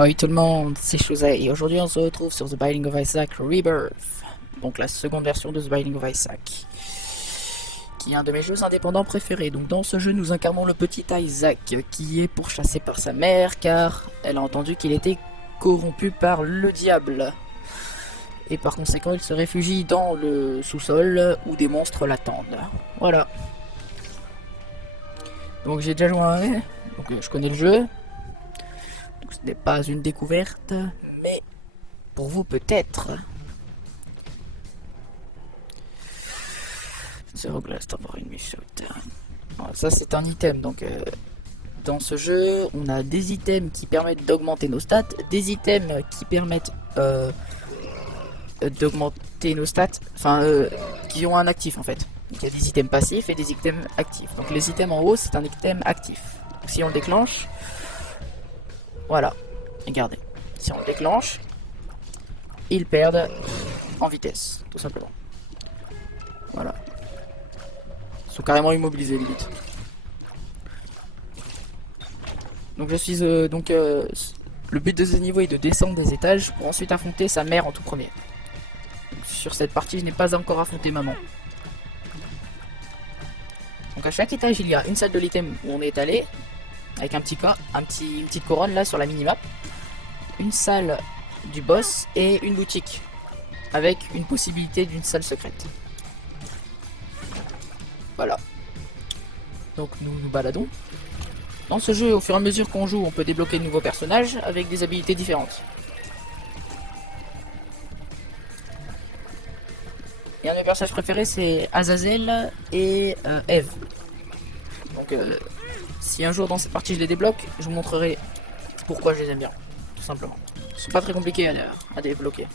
Hi tout le monde, c'est José et aujourd'hui on se retrouve sur The Binding of Isaac Rebirth, donc la seconde version de The Binding of Isaac, qui est un de mes jeux indépendants préférés. Donc dans ce jeu nous incarnons le petit Isaac qui est pourchassé par sa mère car elle a entendu qu'il était corrompu par le diable. Et par conséquent il se réfugie dans le sous-sol où des monstres l'attendent. Voilà. Donc j'ai déjà joué à un, donc je connais le jeu. Donc ce n'est pas une découverte, mais pour vous peut-être. Zero glass tambourine me shoot. Voilà, ça c'est un item, donc dans ce jeu on a des items qui permettent d'augmenter nos stats, des items qui permettent d'augmenter nos stats, enfin qui ont un actif en fait. Donc il y a des items passifs et des items actifs. Donc les items en haut c'est un item actif. Donc, si on le déclenche, voilà, regardez, si on le déclenche, ils perdent en vitesse, tout simplement. Voilà. Ils sont carrément immobilisés limite. Donc je suis le but de ce niveau est de descendre des étages pour ensuite affronter sa mère en tout premier. Donc, sur cette partie, je n'ai pas encore affronté maman. Donc à chaque étage, il y a une salle de l'item où on est allé, avec une petite couronne là sur la minimap, une salle du boss et une boutique, avec une possibilité d'une salle secrète. Voilà. Donc nous nous baladons. Dans ce jeu, au fur et à mesure qu'on joue, on peut débloquer de nouveaux personnages avec des habilités différentes. Et un de mes personnages préférés, c'est Azazel et Eve. Donc si un jour dans cette partie je les débloque, je vous montrerai pourquoi je les aime bien, tout simplement. Ils sont pas très compliqués à débloquer.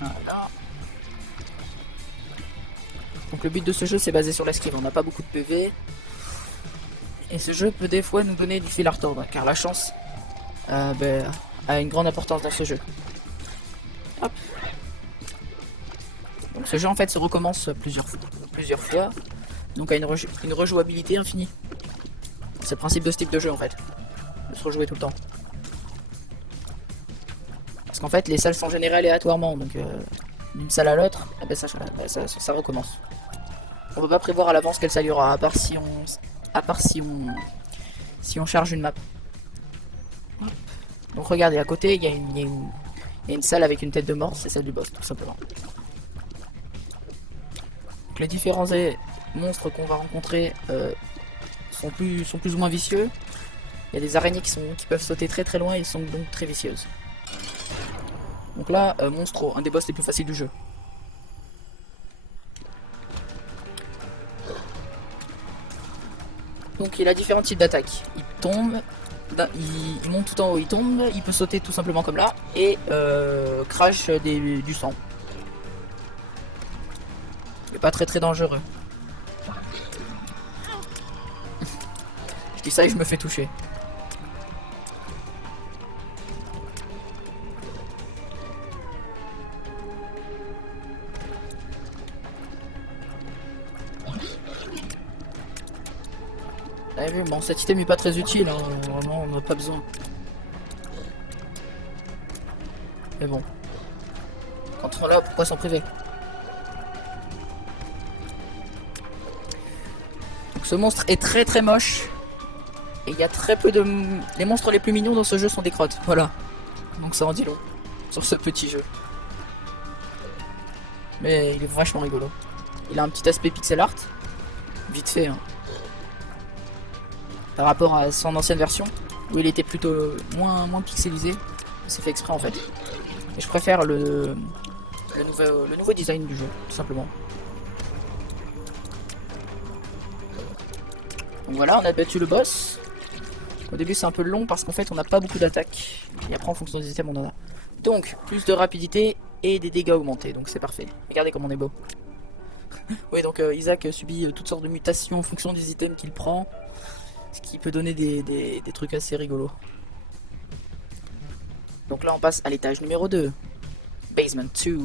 Voilà. Donc le but de ce jeu c'est basé sur l'esquive, on n'a pas beaucoup de PV. Et ce jeu peut des fois nous donner du fil à retordre, car la chance a une grande importance dans ce jeu. Hop. Donc ce jeu en fait se recommence plusieurs fois, donc a une rejouabilité infinie. C'est le principe de ce type de jeu en fait, de se rejouer tout le temps. Parce qu'en fait les salles sont générées aléatoirement, donc d'une salle à l'autre, ça recommence. On peut pas prévoir à l'avance quelle salle il y aura, à part si on charge une map. Donc regardez, à côté il y a une salle avec une tête de mort, c'est celle du boss tout simplement. Donc les différents monstres qu'on va rencontrer sont plus ou moins vicieux. Il y a des araignées qui peuvent sauter très très loin et sont donc très vicieuses. Donc là, Monstro, un des boss les plus faciles du jeu. Donc il a différents types d'attaques. Il tombe, il monte tout en haut, il tombe, il peut sauter tout simplement comme là, et crash du sang. Il est pas très très dangereux. Je dis ça et je me fais toucher. Vous avez vu, bon, cet item est pas très utile, hein, vraiment, on n'a pas besoin. Mais bon. Quand on l'a, pourquoi s'en priver? Donc ce monstre est très très moche. Et il y a très peu de... Les monstres les plus mignons dans ce jeu sont des crottes, voilà. Donc ça en dit long sur ce petit jeu. Mais il est vachement rigolo. Il a un petit aspect pixel art. Vite fait, hein. Par rapport à son ancienne version, où il était plutôt moins pixelisé. C'est fait exprès en fait. Et je préfère le nouveau design du jeu, tout simplement. Donc voilà, on a battu le boss. Au début c'est un peu long parce qu'en fait on n'a pas beaucoup d'attaques. Et après en fonction des items on en a. Donc plus de rapidité et des dégâts augmentés, donc c'est parfait. Regardez comme on est beau. Oui, donc Isaac subit toutes sortes de mutations en fonction des items qu'il prend. Ce qui peut donner des trucs assez rigolos. Donc là on passe à l'étage numéro 2. Basement 2.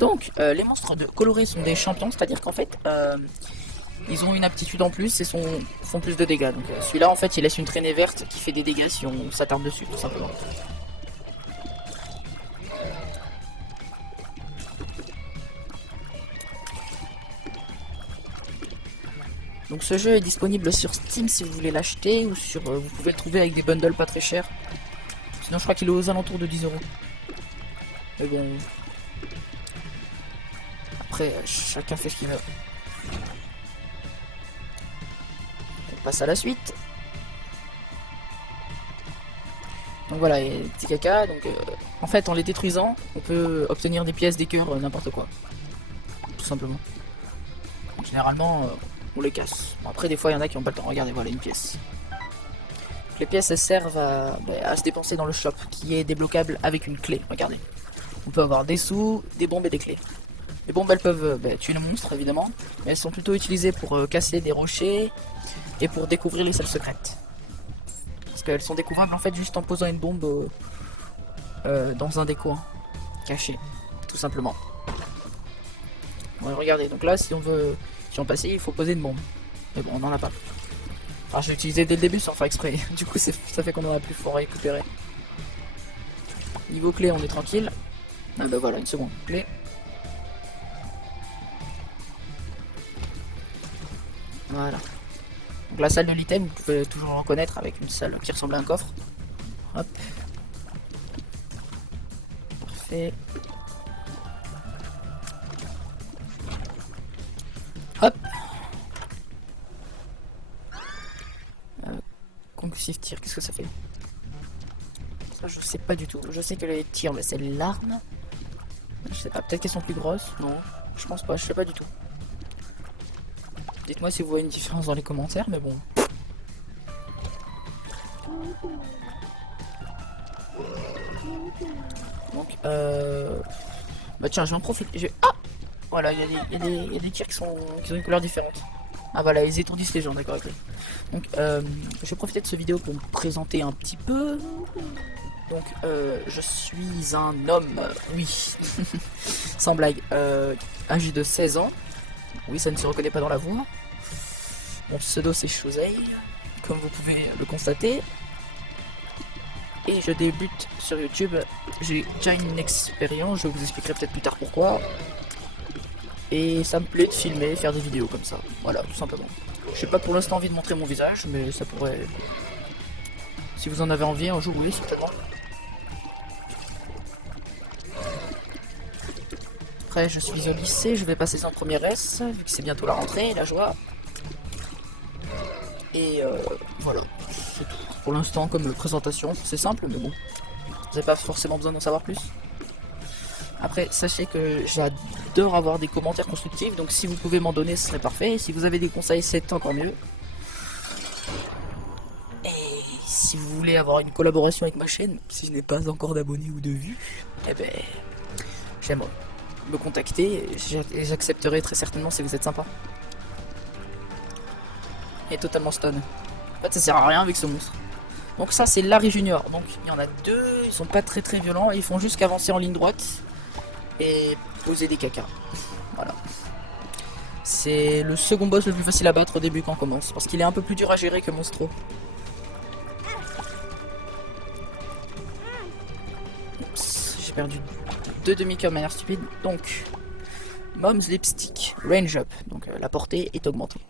Donc, les monstres colorés sont des champions, c'est-à-dire qu'en fait, ils ont une aptitude en plus et font plus de dégâts. Donc, celui-là, en fait, il laisse une traînée verte qui fait des dégâts si on s'attarde dessus, tout simplement. Donc ce jeu est disponible sur Steam si vous voulez l'acheter, ou sur vous pouvez le trouver avec des bundles pas très chers. Sinon je crois qu'il est aux alentours de 10 euros. Mais bon... Après, chacun fait ce qu'il veut. On passe à la suite. Donc voilà, et petit caca, donc en fait en les détruisant, on peut obtenir des pièces, des cœurs, n'importe quoi. Tout simplement. Donc, généralement, on les casse. Bon, après des fois il y en a qui n'ont pas le temps. Regardez, voilà une pièce. Les pièces elles servent à se dépenser dans le shop, qui est débloquable avec une clé, regardez. On peut avoir des sous, des bombes et des clés. Les bombes elles peuvent tuer le monstre évidemment, mais elles sont plutôt utilisées pour casser des rochers et pour découvrir les salles secrètes. Parce qu'elles sont découvrables en fait juste en posant une bombe dans un des coins, caché, tout simplement. Ouais, regardez, donc là si on passer il faut poser une bombe. Mais bon on n'en a pas. Alors j'ai utilisé dès le début sans faire exprès, du coup ça fait qu'on en a plus fort à récupérer. Niveau clé on est tranquille. Ah bah voilà, une seconde, clé. Voilà. Donc la salle de l'item, vous pouvez toujours le reconnaître avec une salle qui ressemble à un coffre. Hop. Parfait. Hop. Concussive tir, qu'est-ce que ça fait? Ça je sais pas du tout. Je sais que les tirs, c'est l'arme. Je sais pas, peut-être qu'elles sont plus grosses. Non, je pense pas, je sais pas du tout. Dites-moi si vous voyez une différence dans les commentaires, mais bon. Donc, bah tiens, je vais en profiter. Ah voilà, il y a des tirs qui ont une couleur différente. Ah voilà, ils étourdissent les gens, d'accord, ok. Donc, je vais profiter de ce vidéo pour me présenter un petit peu. Donc, je suis un homme, oui, sans blague, âgé de 16 ans. Oui, ça ne se reconnaît pas dans la voix. Mon pseudo c'est Choseille, comme vous pouvez le constater. Et je débute sur YouTube. J'ai déjà une expérience, je vous expliquerai peut-être plus tard pourquoi. Et ça me plaît de filmer, faire des vidéos comme ça. Voilà, tout simplement. Je n'ai pas pour l'instant envie de montrer mon visage, mais ça pourrait... Si vous en avez envie, un jour, oui, certainement. Après, je suis au lycée, je vais passer en première S, vu que c'est bientôt la rentrée, la joie. Et voilà, c'est tout. Pour l'instant, comme présentation, c'est simple, mais bon. Vous n'avez pas forcément besoin d'en savoir plus. Après, sachez que j'adore avoir des commentaires constructifs, donc si vous pouvez m'en donner, ce serait parfait. Si vous avez des conseils, c'est encore mieux. Et si vous voulez avoir une collaboration avec ma chaîne, si je n'ai pas encore d'abonnés ou de vues, eh ben, j'aimerais me contacter et j'accepterai très certainement si vous êtes sympa. Et totalement stun. En fait, ça sert à rien avec ce monstre. Donc ça, c'est Larry Junior. Donc il y en a deux, ils sont pas très violents, ils font juste qu'avancer en ligne droite et poser des cacas. Voilà. C'est le second boss le plus facile à battre au début quand on commence, parce qu'il est un peu plus dur à gérer que Monstro. Oups, j'ai perdu 2 demi-coeurs de manière stupide. Donc, Mom's Lipstick, range up, donc la portée est augmentée.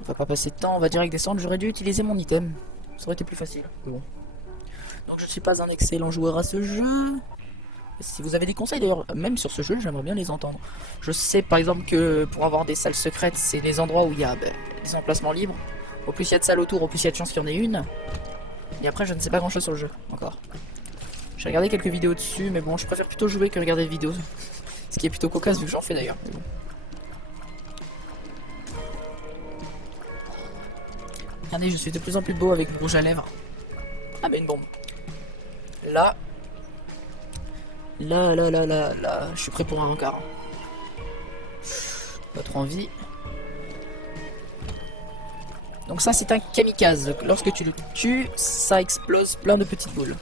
On va pas passer de temps, on va direct descendre. J'aurais dû utiliser mon item, ça aurait été plus facile. Bon. Donc je ne suis pas un excellent joueur à ce jeu. Si vous avez des conseils d'ailleurs, même sur ce jeu, j'aimerais bien les entendre. Je sais par exemple que pour avoir des salles secrètes, c'est des endroits où il y a des emplacements libres. Au plus il y a de salles autour, au plus il y a de chances qu'il y en ait une. Et après, je ne sais pas grand chose sur le jeu encore. J'ai regardé quelques vidéos dessus, mais bon, je préfère plutôt jouer que regarder des vidéos. Ce qui est plutôt cocasse vu que j'en fais d'ailleurs. Bon. Regardez, je suis de plus en plus beau avec le rouge à lèvres. Ah bah une bombe. Là, je suis prêt pour un encart. Pas trop envie. Donc ça c'est un kamikaze. Lorsque tu le tues, ça explose plein de petites boules.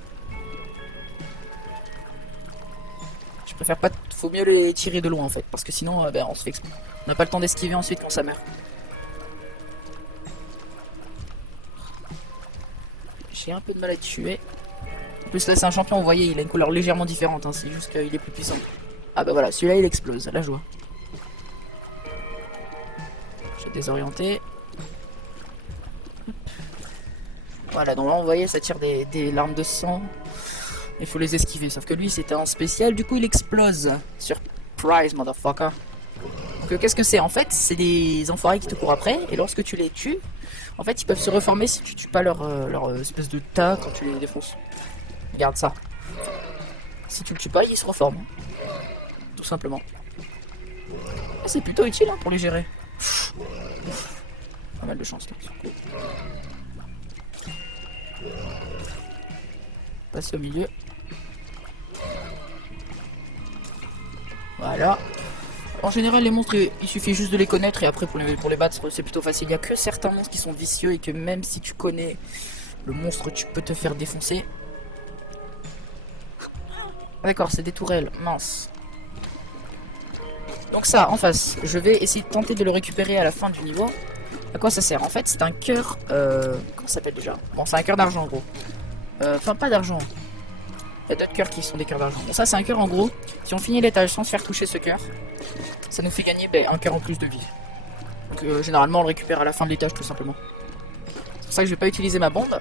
Je préfère pas. Faut mieux les tirer de loin en fait, parce que sinon ben, on se fait exploser. On n'a pas le temps d'esquiver ensuite quand ça meurt. J'ai un peu de mal à tuer. En plus là c'est un champion, vous voyez, il a une couleur légèrement différente, hein, c'est juste qu'il est plus puissant. Ah bah voilà, celui-là il explose, la joie. Je vais désorienter. Voilà, donc là vous voyez ça tire des larmes de sang. Il faut les esquiver, sauf que lui c'était un spécial, du coup il explose. Surprise motherfucker. Donc qu'est-ce que c'est? En fait c'est des enfoirés qui te courent après, et lorsque tu les tues, en fait ils peuvent se reformer si tu tues pas leur espèce de tas quand tu les défonces. Regarde ça. Si tu le tues pas, ils se reforment. Tout simplement. Ah, c'est plutôt utile hein, pour les gérer. Pas mal de chance là. Passe au milieu. Voilà. En général, les monstres, il suffit juste de les connaître et après pour les battre, c'est plutôt facile. Il n'y a que certains monstres qui sont vicieux et que même si tu connais le monstre, tu peux te faire défoncer. D'accord, c'est des tourelles, mince. Donc ça, en face, je vais essayer de tenter de le récupérer à la fin du niveau. À quoi ça sert? En fait, c'est un cœur... comment ça s'appelle déjà? Bon, c'est un cœur d'argent en gros. Enfin, pas d'argent. Il y a d'autres cœurs qui sont des cœurs d'argent. Bon, ça, c'est un cœur en gros. Si on finit l'étage sans se faire toucher ce cœur, ça nous fait gagner un cœur en plus de vie. Donc, généralement, on le récupère à la fin de l'étage tout simplement. C'est pour ça que je vais pas utiliser ma bombe.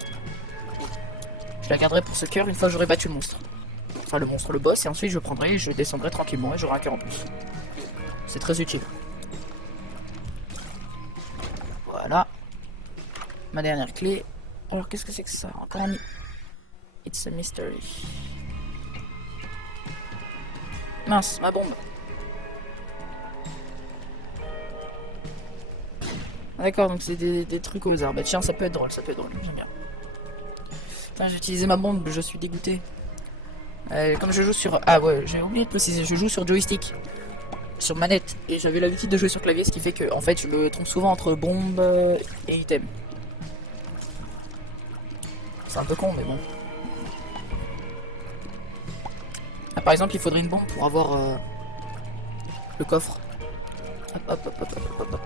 Je la garderai pour ce cœur une fois que j'aurai battu le monstre. Enfin, le monstre, le boss, et ensuite je prendrai et je descendrai tranquillement et j'aurai un cœur en plus. C'est très utile. Voilà. Ma dernière clé. Alors, qu'est-ce que c'est que ça? Encore un... It's a mystery. Mince, ma bombe. D'accord, donc c'est des trucs au hasard. Bah tiens, ça peut être drôle, j'aime bien. Putain, j'ai utilisé ma bombe, je suis dégoûté. Comme je joue sur... Ah ouais, j'ai oublié de préciser, je joue sur joystick. Sur manette. Et j'avais l'habitude de jouer sur clavier, ce qui fait que, en fait, je me trompe souvent entre bombe et item. C'est un peu con, mais bon. Ah, par exemple, il faudrait une bombe pour avoir le coffre. Hop, hop, hop, hop, hop, hop, hop.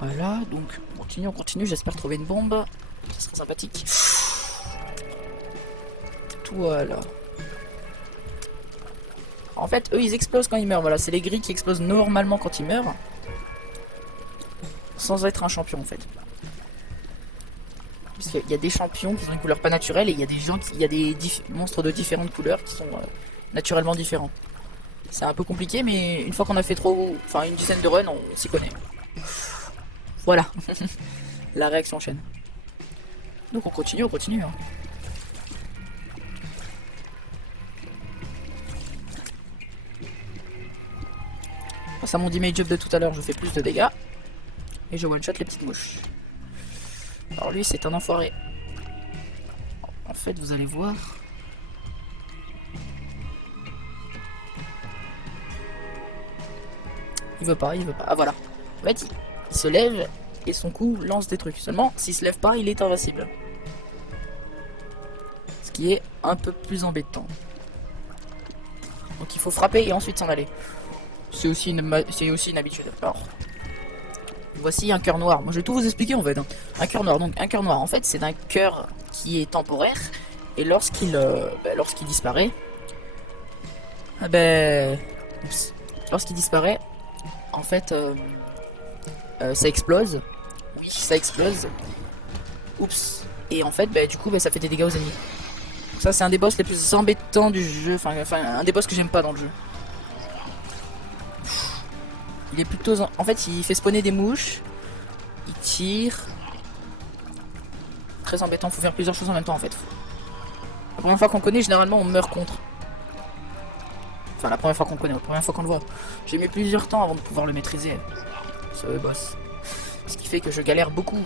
Voilà, donc on continue, j'espère trouver une bombe. Ça serait sympathique. Voilà. En fait, eux ils explosent quand ils meurent, voilà, c'est les gris qui explosent normalement quand ils meurent. Sans être un champion en fait. Parce qu'il y a des champions qui ont une couleur pas naturelle et il y a des gens il y a des monstres de différentes couleurs qui sont naturellement différents. C'est un peu compliqué, mais une fois qu'on a fait une dizaine de runs, on s'y connaît. Voilà. La réaction chaîne. Donc on continue, hein. Grâce à mon damage up de tout à l'heure, je fais plus de dégâts. Et je one-shot les petites mouches. Alors lui, c'est un enfoiré. En fait, vous allez voir... Il veut pas. Ah voilà. En fait, il se lève et son coup lance des trucs. Seulement, s'il se lève pas, il est invincible. Ce qui est un peu plus embêtant. Donc il faut frapper et ensuite s'en aller. C'est aussi une habitude. Alors, voici un cœur noir. Moi je vais tout vous expliquer en fait. Hein. Un cœur noir. Donc un cœur noir en fait c'est un cœur qui est temporaire. Et lorsqu'il disparaît... lorsqu'il disparaît, en fait... ça explose. Oui, ça explose. Oups. Et en fait, du coup, ça fait des dégâts aux ennemis. Ça, c'est un des boss les plus embêtants du jeu. Enfin, un des boss que j'aime pas dans le jeu. Il est plutôt... En fait, il fait spawner des mouches. Il tire. Très embêtant, faut faire plusieurs choses en même temps, en fait. La première fois qu'on connaît, généralement, on meurt contre. Enfin, la première fois qu'on connaît, la première fois qu'on le voit. J'ai mis plusieurs temps avant de pouvoir le maîtriser. Ce boss. Ce qui fait que je galère beaucoup.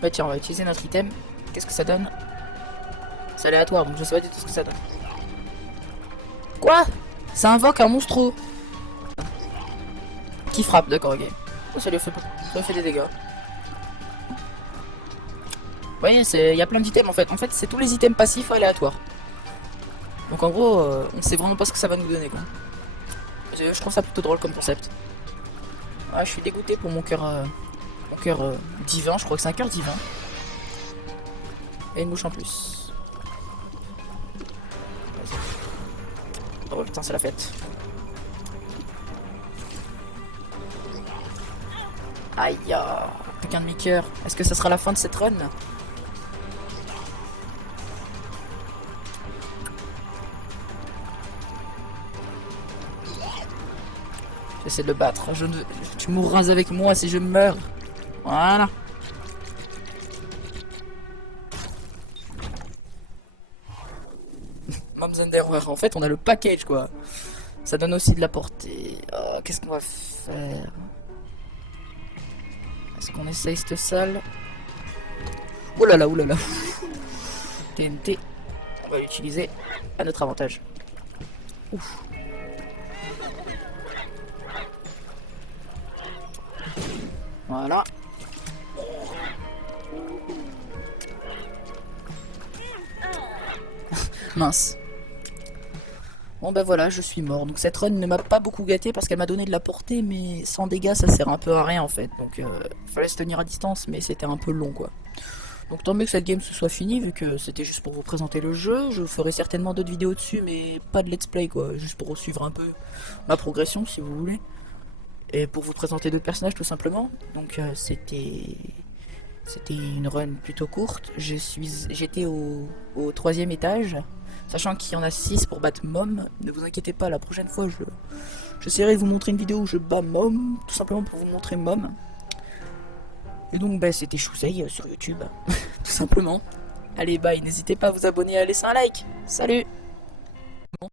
Bah tiens, on va utiliser notre item. Qu'est-ce que ça donne? C'est aléatoire, donc je sais pas du tout ce que ça donne. Quoi? Ça invoque un monstro. Qui frappe, d'accord, ok. Oh, ça lui fait des dégâts. Vous voyez, il y a plein d'items en fait. En fait, c'est tous les items passifs aléatoires. Donc en gros, on sait vraiment pas ce que ça va nous donner quoi. Je trouve ça plutôt drôle comme concept. Ah, je suis dégoûté pour mon cœur divin. Je crois que c'est un cœur divin. Et une mouche en plus. Oh putain, c'est la fête. Aïe, aucun demi-cœur. Est-ce que ça sera la fin de cette run? J'essaie de le battre. Tu mourras avec moi si je meurs. Voilà. Mom's Underwear. En fait, on a le package quoi. Ça donne aussi de la portée. Oh, qu'est-ce qu'on va faire? Est-ce qu'on essaye cette salle? Oh là là, oh là là. TNT. On va l'utiliser à notre avantage. Ouf. Voilà. Mince. Bon ben voilà, je suis mort. Donc cette run ne m'a pas beaucoup gâté parce qu'elle m'a donné de la portée, mais sans dégâts ça sert un peu à rien en fait. Donc fallait se tenir à distance, mais c'était un peu long quoi. Donc tant mieux que cette game se soit finie, vu que c'était juste pour vous présenter le jeu. Je ferai certainement d'autres vidéos dessus, mais pas de let's play quoi, juste pour suivre un peu ma progression si vous voulez. Et pour vous présenter d'autres personnages tout simplement. Donc c'était une run plutôt courte. J'étais au 3e étage. Sachant qu'il y en a 6 pour battre Mom, ne vous inquiétez pas, la prochaine fois j'essaierai de vous montrer une vidéo où je bats Mom, tout simplement pour vous montrer Mom. Et donc bah, c'était Chouzei sur YouTube, tout simplement. Allez bye, n'hésitez pas à vous abonner et à laisser un like. Salut!